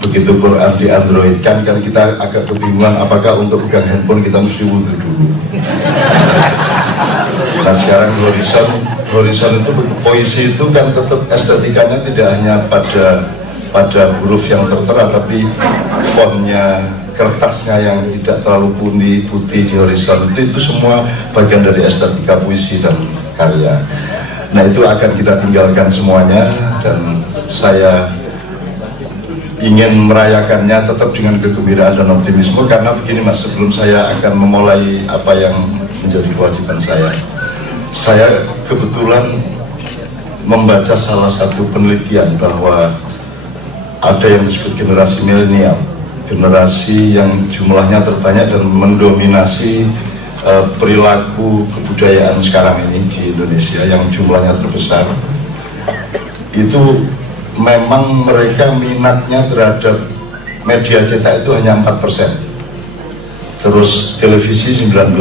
begitu Quran di Android kan kita agak kebingungan apakah untuk pegang handphone kita mesti wudhu dulu. Nah sekarang Horizon itu puisi itu kan tetap estetikanya tidak hanya pada huruf yang tertera, tapi fontnya, kertasnya yang tidak terlalu putih di Horizon itu semua bagian dari estetika puisi dan karya. Nah itu akan kita tinggalkan semuanya, dan saya ingin merayakannya tetap dengan kegembiraan dan optimisme. Karena begini Mas, sebelum saya akan memulai apa yang menjadi kewajiban saya kebetulan membaca salah satu penelitian bahwa ada yang disebut generasi milenial, generasi yang jumlahnya terbanyak dan mendominasi perilaku kebudayaan sekarang ini di Indonesia, yang jumlahnya terbesar. Itu memang mereka minatnya terhadap media cetak itu hanya 4%, terus televisi 19%,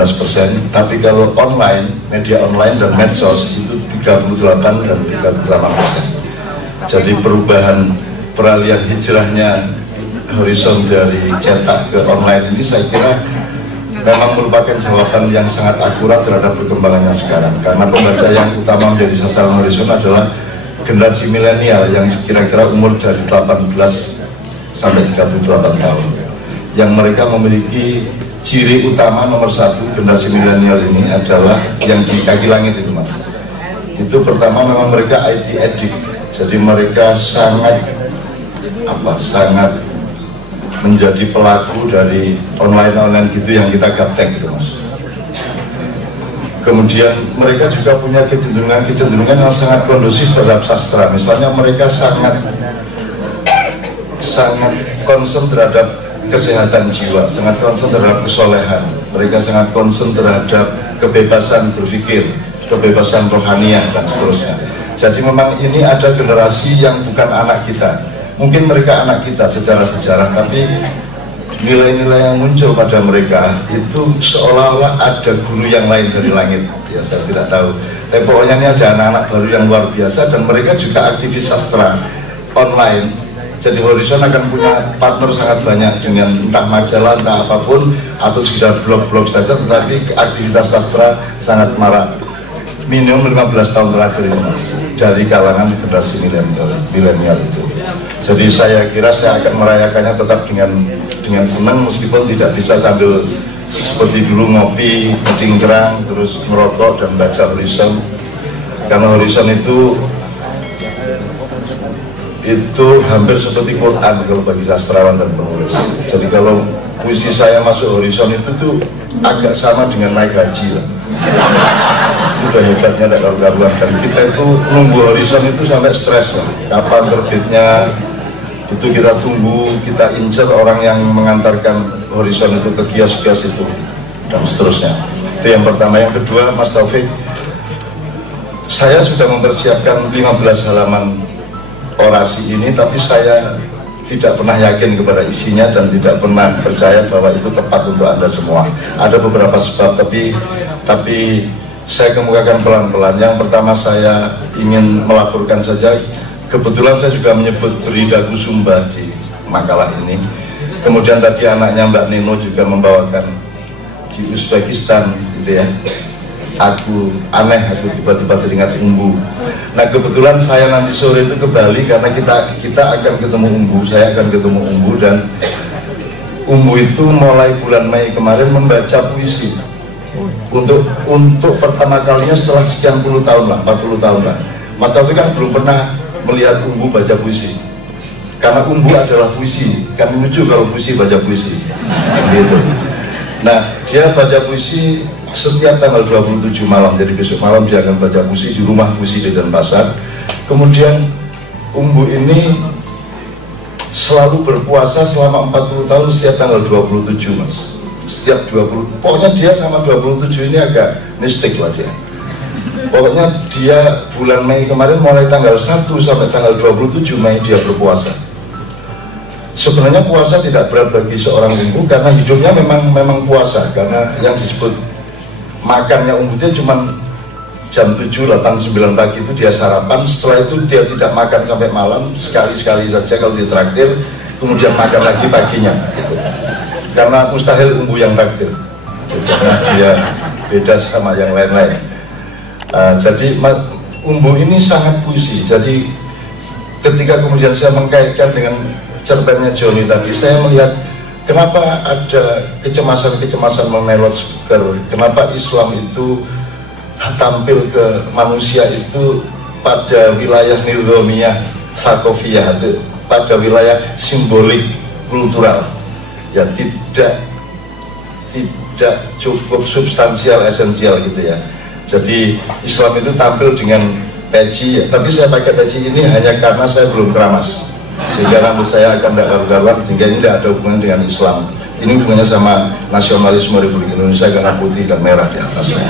tapi kalau online, media online dan medsos itu 38 dan 38%. Jadi perubahan, peralihan hijrahnya Horizon dari cetak ke online ini saya kira memang merupakan jawaban yang sangat akurat terhadap perkembangannya sekarang. Karena pembaca yang utama menjadi sasaran Horizon adalah generasi milenial yang kira-kira umur dari 18 sampai 38 tahun, yang mereka memiliki ciri utama nomor satu. Generasi milenial ini adalah yang di kaki langit itu Mas. Itu pertama memang mereka IT addict, jadi mereka sangat menjadi pelaku dari online gitu yang kita gaptek gitu Mas. Kemudian mereka juga punya kecenderungan yang sangat kondusif terhadap sastra. Misalnya mereka sangat concern terhadap kesehatan jiwa, sangat concern terhadap kesolehan. Mereka sangat concern terhadap kebebasan berpikir, kebebasan rohaniah dan seterusnya. Jadi memang ini ada generasi yang bukan anak kita. Mungkin mereka anak kita secara sejarah, tapi nilai-nilai yang muncul pada mereka itu seolah-olah ada guru yang lain dari langit. Ya saya tidak tahu. Tapi pokoknya ini ada anak-anak baru yang luar biasa, dan mereka juga aktivis sastra online. Jadi Horizon akan punya partner sangat banyak dengan entah majalah, entah apapun, atau sekedar blog-blog saja, tetapi aktivitas sastra sangat marak. Minimum 15 tahun terakhir ini Mas, dari kalangan generasi milenial itu. Jadi saya kira saya akan merayakannya tetap dengan senang, meskipun tidak bisa sambil seperti dulu ngopi, cingkrang, terus merokok dan baca Horizon. Karena Horizon itu hampir seperti Quran kalau bagi sastrawan dan penulis. Jadi kalau puisi saya masuk Horizon itu tuh agak sama dengan naik haji lah. Udah hebatnya, ada karuan. Dan kita itu nunggu Horizon itu sampai stres lah. Kapan terbitnya itu kita tunggu, kita incer orang yang mengantarkan Horizon itu ke kios-kios itu dan seterusnya. Itu yang pertama. Yang kedua Mas Taufik, saya sudah mempersiapkan 15 halaman orasi ini, tapi saya tidak pernah yakin kepada isinya dan tidak pernah percaya bahwa itu tepat untuk Anda semua. Ada beberapa sebab, tapi saya kemukakan pelan-pelan. Yang pertama saya ingin melaporkan saja, kebetulan saya juga menyebut Brida Kusumba di makalah ini. Kemudian tadi anaknya Mbak Nino juga membawakan di Uzbekistan gitu ya. Aku tiba-tiba teringat Umbu. Nah kebetulan saya nanti sore itu ke Bali, karena kita akan ketemu Umbu, saya akan ketemu Umbu, dan Umbu itu mulai bulan Mei kemarin membaca puisi untuk pertama kalinya setelah sekian puluh tahun lah, 40 tahun lah. Mas Taufik kan belum pernah melihat Umbu baca puisi, karena Umbu adalah puisi, kan lucu kalau puisi baca puisi gitu. Nah dia baca puisi setiap tanggal 27 malam, jadi besok malam dia akan baca puisi di rumah puisi di Denpasar. Kemudian Umbu ini selalu berpuasa selama 40 tahun setiap tanggal 27 Mas. Setiap 20, pokoknya dia sama 27 ini agak mistik lah dia. Pokoknya dia bulan Mei kemarin mulai tanggal 1 sampai tanggal 27 Mei dia berpuasa. Sebenarnya puasa tidak berat bagi seorang Umbu, karena hidupnya memang puasa, karena yang disebut makannya Umbu dia cuma jam 7, 8, 9 pagi itu dia sarapan. Setelah itu dia tidak makan sampai malam, sekali-sekali saja kalau ditraktir. kemudian makan lagi paginya gitu. Karena mustahil umbu yang takdir, karena dia beda sama yang lain-lain. Jadi umbu ini sangat puisi. Jadi ketika kemudian saya mengkaitkan dengan ceritanya Joni tadi, saya melihat kenapa ada kecemasan-kecemasan mengenai loudspeaker, kenapa Islam itu tampil ke manusia itu pada wilayah nizamiyah, thaqafiyah, pada wilayah simbolik kultural, ya tidak cukup substansial esensial gitu ya. Jadi Islam itu tampil dengan peci ya. Tapi saya pakai peci ini hanya karena saya belum keramas, sehingga rambut saya akan tidak karu-karuan, sehingga ini tidak ada hubungan dengan Islam. Ini hubungannya sama nasionalisme Republik Indonesia karena putih dan merah di atasnya.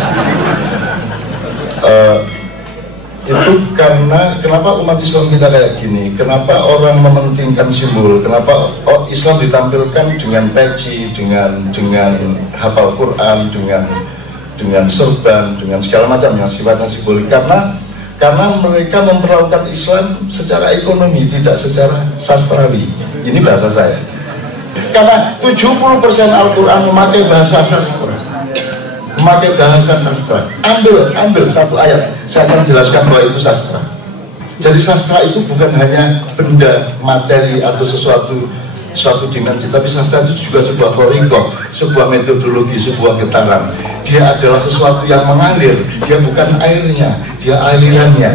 Itu karena kenapa umat Islam kita kayak gini, kenapa orang mementingkan simbol, kenapa Islam ditampilkan dengan peci, dengan hafal Quran, dengan serban, dengan segala macam yang sifatnya simbolik, karena mereka memperlakukan Islam secara ekonomi, tidak secara sastrawi. Ini bahasa saya. Karena 70% Al-Quran memakai bahasa sastra, memakai bahasa sastra. Ambil satu ayat, saya akan jelaskan bahwa itu sastra. Jadi sastra itu bukan hanya benda, materi atau suatu dimensi, tapi sastra itu juga sebuah torikoh, sebuah metodologi, sebuah getaran. Dia adalah sesuatu yang mengalir. Dia bukan airnya, dia alirannya.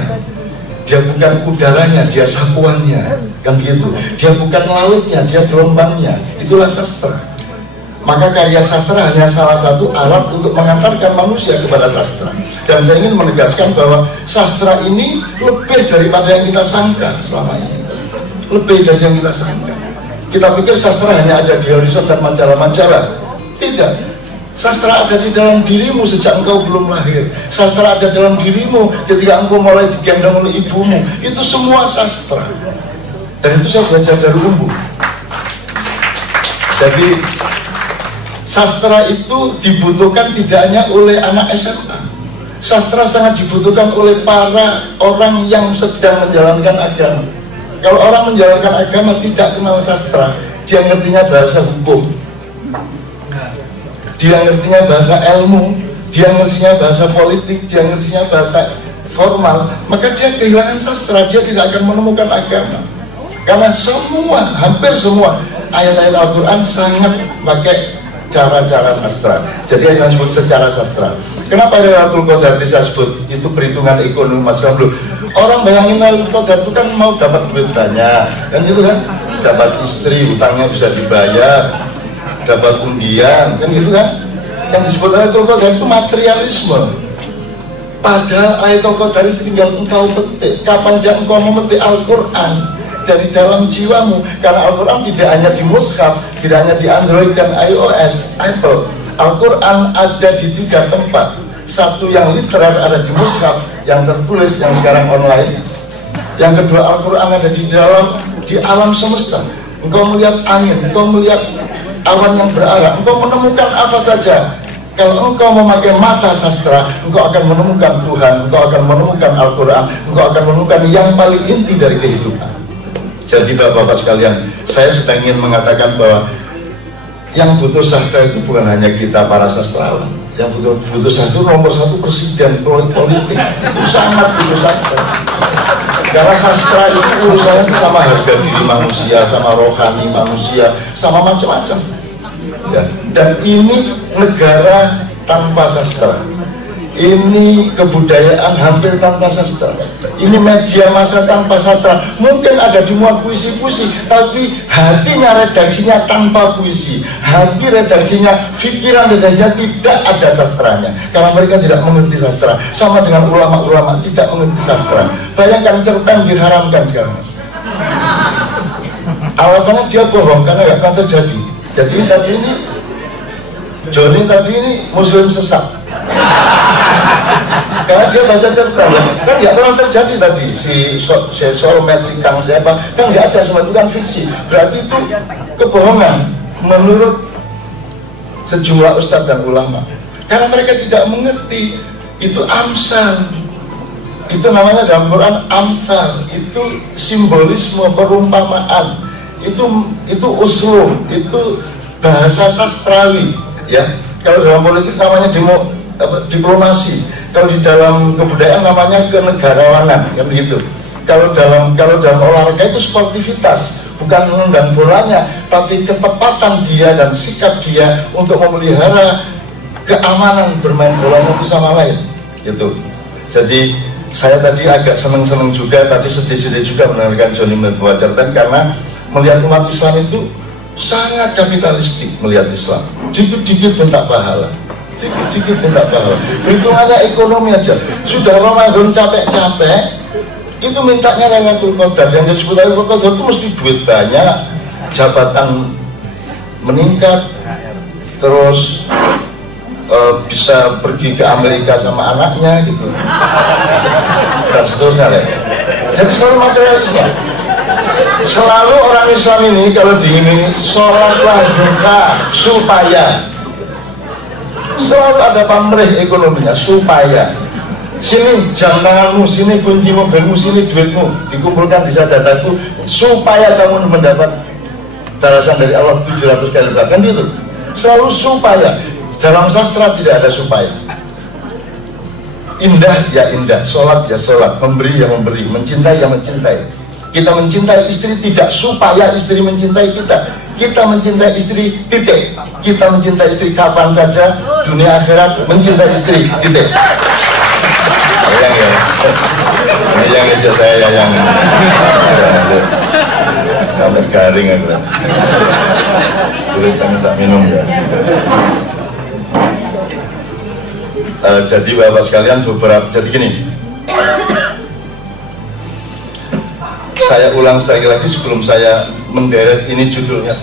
Dia bukan udaranya, dia sapuannya, kan gitu. Dia bukan lautnya, dia gelombangnya. Itulah sastra. Maka karya sastra hanya salah satu alat untuk mengantarkan manusia kepada sastra. Dan saya ingin menegaskan bahwa sastra ini lebih daripada yang kita sangka selama ini. Lebih dari yang kita sangka. Kita pikir sastra hanya ada di horizon dan majalah-majalah. Tidak. Sastra ada di dalam dirimu sejak engkau belum lahir. Sastra ada dalam dirimu ketika engkau mulai digendong oleh ibumu. Itu semua sastra. Dan itu saya belajar dari umbu. Jadi sastra itu dibutuhkan tidak hanya oleh anak SMA. Sastra sangat dibutuhkan oleh para orang yang sedang menjalankan agama. Kalau orang menjalankan agama tidak kenal sastra, dia ngertinya bahasa hukum, dia ngertinya bahasa ilmu, dia ngertinya bahasa politik, dia ngertinya bahasa formal, maka dia kehilangan sastra, dia tidak akan menemukan agama. Karena hampir semua ayat-ayat Al-Quran sangat pakai cara-cara sastra. Jadi yang disebut secara sastra. Kenapa Lailatul Qadar bisa sebut itu perhitungan ekonomi macam dulu? Orang bayangin Lailatul Qadar itu kan mau dapat duit banyak, kan gitu kan? Dapat istri, utangnya bisa dibayar, dapat undian, kan gitu kan? Yang disebut Lailatul Qadar itu materialisme. Padahal Lailatul Qadar itu tinggal engkau petik. Kapan saja engkau memetik Al-Quran dari dalam jiwamu, karena Al-Quran tidak hanya di mushaf, tidak hanya di Android dan iOS, Apple. Al-Quran ada di 3 tempat. Satu yang literar ada di mushaf, yang tertulis, yang sekarang online. Yang kedua, Al-Quran ada di alam semesta. Engkau melihat angin, engkau melihat awan yang berarah, engkau menemukan apa saja. Kalau engkau memakai mata sastra, engkau akan menemukan Tuhan, engkau akan menemukan Al-Quran, engkau akan menemukan yang paling inti dari kehidupan. Jadi bapak-bapak sekalian, saya sedang ingin mengatakan bahwa yang butuh sastra itu bukan hanya kita para sastrawan. Yang butuh sastra itu nomor 1 presiden politik. Itu sangat butuh sastra. Karena sastra itu urusannya sama harga diri manusia, sama rohani manusia, sama macam-macam. Ya. Dan ini negara tanpa sastra. Ini kebudayaan hampir tanpa sastra. Ini media massa tanpa sastra. Mungkin ada dimuat puisi-puisi, tapi hatinya redaksinya tanpa puisi. Hati redaksinya, pikiran redaksinya tidak ada sastranya. Karena mereka tidak mengerti sastra. Sama dengan ulama-ulama tidak mengerti sastra. Bayangkan cerpen diharamkan sekarang. Alasannya dia bohong karena nggak akan terjadi. Jadi tadi ini Joni tadi ini muslim sesat. Karena dia baca cerpen, kan nggak pernah terjadi tadi si Solmed, si Kang siapa, kan nggak ada, semua itu kan fiksi. Berarti itu kebohongan menurut sejumlah ustadz dan ulama. Karena mereka tidak mengerti itu amsal, itu namanya dalam Quran amsal, itu simbolisme, perumpamaan. itu uslub, itu bahasa sastrawi, ya. Kalau dalam politik namanya diplomasi, kalau di dalam kebudayaan namanya kenegarawanan, kan begitu. Kalau dalam olahraga itu sportivitas, bukan menendang bolanya, tapi ketepatan dia dan sikap dia untuk memelihara keamanan bermain bolanya itu sama lain, gitu. Jadi saya tadi agak seneng-seneng juga, tapi sedih-sedih juga mendengarkan Johnny Wajardan, karena melihat umat Islam itu sangat kapitalistik melihat Islam. Dikit-dikit minta pahala, dikit-dikit minta pahala. Hitungannya ekonomi aja. Sudah Ramadan capek-capek, itu mintanya Lailatul Qadar. Yang disebut Lailatul Qadar itu mesti duit banyak, jabatan meningkat, terus bisa pergi ke Amerika sama anaknya gitu, dan seterusnya. Jadi selalu materialisme. Selalu orang Islam ini kalau diiming sholatlah duha supaya, selalu ada pamrih ekonominya, supaya sini jam tanganmu, sini kunci mobilmu, sini duitmu dikumpulkan di sajadaku supaya kamu mendapat balasan dari Allah 700 kali lipat, kan gitu. Selalu supaya. Dalam sastra tidak ada supaya. Indah ya indah, sholat ya sholat, memberi ya memberi, mencintai ya mencintai. Kita mencintai istri tidak supaya istri mencintai kita. Kita mencintai istri, titik. Kita mencintai istri kapan saja, dunia akhirat mencintai istri, titik. Yang ya, yang aja saya yang sampai garing aku. Boleh saya minta minum ya. Jadi Bapak sekalian, jadi gini, saya ulang sekali lagi sebelum saya menderet ini judulnya.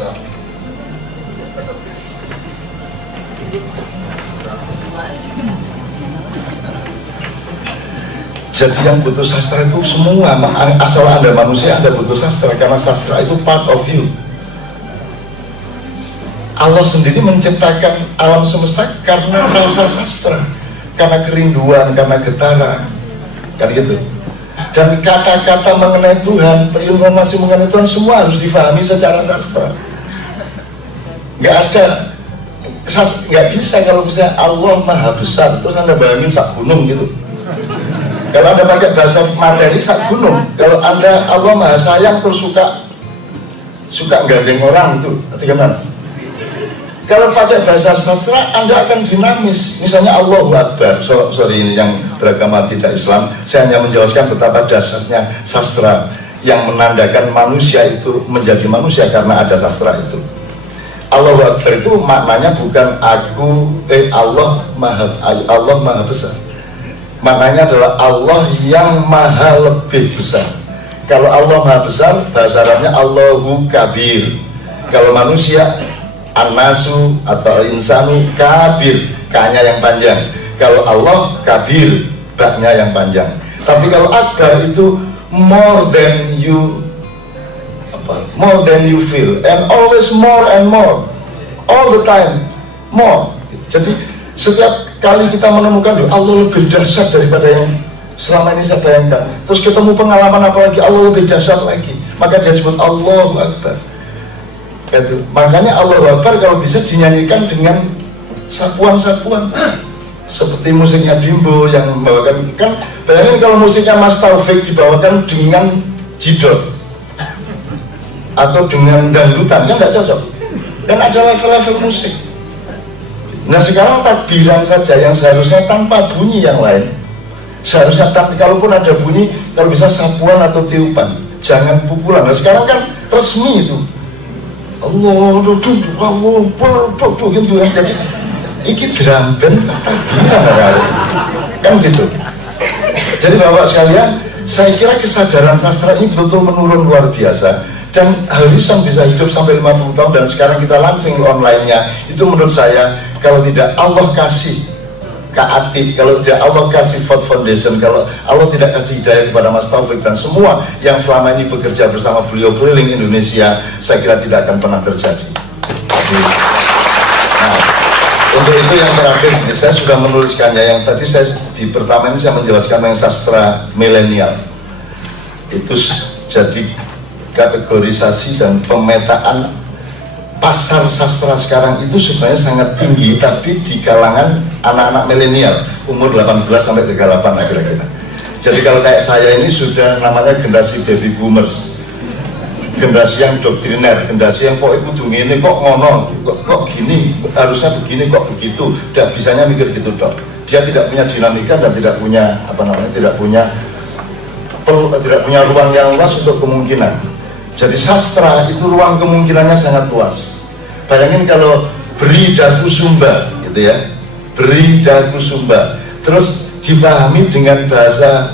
Jadi yang butuh sastra itu semua, asal Anda manusia Anda butuh sastra, karena sastra itu part of you. Allah sendiri menciptakan alam semesta karena rasa sastra, karena kerinduan, karena getaran, kan gitu. Dan kata-kata mengenai Tuhan, informasi mengenai Tuhan semua harus difahami secara sastra. Nggak bisa kalau misalnya Allah Maha Besar terus Anda bayangin sak gunung gitu. Kalau Anda pakai bahasa materi sak gunung. Kalau Anda Allah Maha Sayang terus suka gandeng orang itu, bagaimana? Kalau pakai bahasa sastra, Anda akan dinamis. Misalnya Allahu Akbar. Sorry, ini yang beragama tidak Islam. Saya hanya menjelaskan betapa dasarnya sastra yang menandakan manusia itu menjadi manusia karena ada sastra itu. Allahu Akbar itu maknanya bukan Allah Maha Besar. Maknanya adalah Allah yang Maha lebih besar. Kalau Allah Maha Besar, bahasa Arabnya Allahu Kabir. Kalau manusia, An-nasu atau insanu kabir, K-nya yang panjang. Kalau Allah kabir, B-nya yang panjang. Tapi kalau akbar itu more than you feel, and always more and more, all the time more. Jadi setiap kali kita menemukan Allah lebih dahsyat daripada yang selama ini saya bayangkan, terus ketemu pengalaman apa lagi, Allah lebih dahsyat lagi, maka dia sebut Allahu Akbar. Gitu. Makanya Allahu Akbar kalau bisa dinyanyikan dengan sapuan-sapuan seperti musiknya Bimbo yang membawakan, kan bayangin kalau musiknya Mas Taufik dibawakan dengan jidot atau dengan dangdutan, kan nggak cocok, kan ada level-level musik. Nah sekarang takbiran saja yang seharusnya tanpa bunyi yang lain, seharusnya kalaupun ada bunyi, kalau bisa sapuan atau tiupan, jangan pukulan. Nah sekarang kan resmi itu Allah, gitu ya. Jadi iki drum band kan gitu. Jadi Bapak sekalian, saya kira kesadaran sastra ini betul menurun luar biasa. Dan Harisan bisa hidup sampai 50 tahun dan sekarang kita launching online-nya. Itu menurut saya, kalau tidak Allah kasih Kaatik, kalau tidak Allah kasih Ford Foundation, kalau Allah tidak kasih hidayah kepada Mas Taufik dan semua yang selama ini bekerja bersama beliau keliling Indonesia, saya kira tidak akan pernah terjadi. Nah, untuk itu yang terakhir, saya sudah menuliskannya. Yang tadi saya di pertama ini saya menjelaskan yang sastra milenial. Itu jadi kategorisasi dan pemetaan pasar sastra sekarang itu sebenarnya sangat tinggi, tapi di kalangan anak-anak milenial umur 18 sampai 38 kira-kira. Jadi kalau kayak saya ini sudah namanya generasi baby boomers, generasi yang doktriner, generasi yang kok itu ini kok ngono, kok gini, harusnya begini kok begitu, tidak bisanya mikir gitu dok. Dia tidak punya dinamika dan tidak punya tidak punya ruang yang luas untuk kemungkinan. Jadi sastra itu ruang kemungkinannya sangat luas. Bayangin kalau Brida Kusumba gitu ya, Brida Kusumba terus dipahami dengan bahasa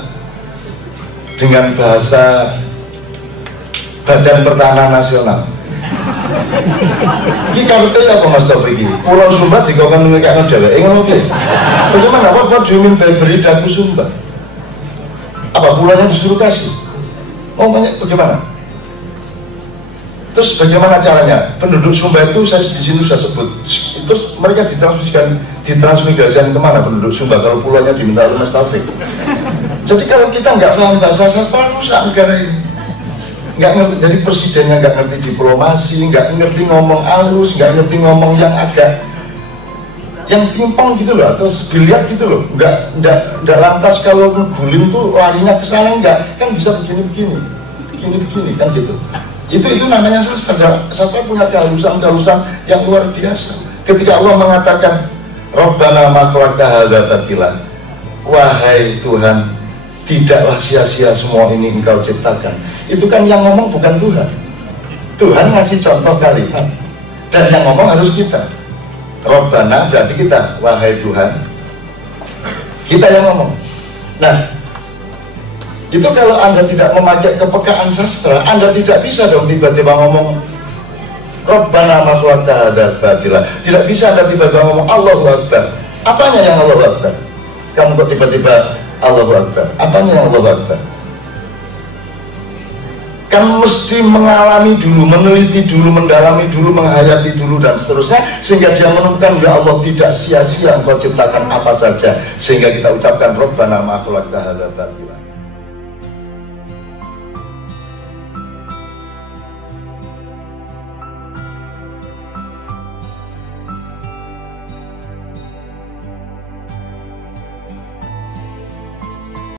Badan Pertahanan Nasional. Ini karepe apa Mas Taufik iki? Pulau Sumba dikokon ngekakno dheweke ngono ki. Bagaimana what do you mean by Brida Kusumba? Apa pulaunya disuruh kasih? Oh banyak bagaimana? Terus bagaimana caranya? Penduduk Sumba itu saya di sini sudah sebut. Terus mereka ditransmigrasikan kemana penduduk Sumba kalau pulaunya diminta oleh Mas Taufik? Jadi kalau kita nggak paham bahasa sastra rusak negara ini. Nggak ngerti, jadi presidennya nggak ngerti diplomasi, nggak ngerti ngomong halus, nggak ngerti ngomong yang agak yang pimpong gitu loh, atau biliar gitu loh, nggak lantas kalau ngeguling tuh larinya ke sana, nggak, kan bisa begini kan gitu. Itu namanya sastra. Sastra punya kehalusan yang luar biasa. Ketika Allah mengatakan Rabbana ma khalaqta hadza batila, wahai Tuhan, tidaklah sia-sia semua ini engkau ciptakan. Itu kan yang ngomong bukan Tuhan. Tuhan ngasih contoh kalimat, dan yang ngomong harus kita. Rabbana berarti kita, wahai Tuhan, kita yang ngomong. Nah, itu kalau Anda tidak memakai kepekaan sastra, Anda tidak bisa dong tiba-tiba ngomong Rabbana ma khalaqta hadza batila. Tidak bisa Anda tiba-tiba ngomong Allahu Akbar. Apanya yang Allahu Akbar? Kamu kok tiba-tiba Allahu Akbar? Apanya yang Allahu Akbar? Kan mesti mengalami dulu, meneliti dulu, mendalami dulu, menghayati dulu dan seterusnya, sehingga dia menemukan ya Allah tidak sia-sia engkau ciptakan apa saja, sehingga kita ucapkan Rabbana ma khalaqta hadza batila.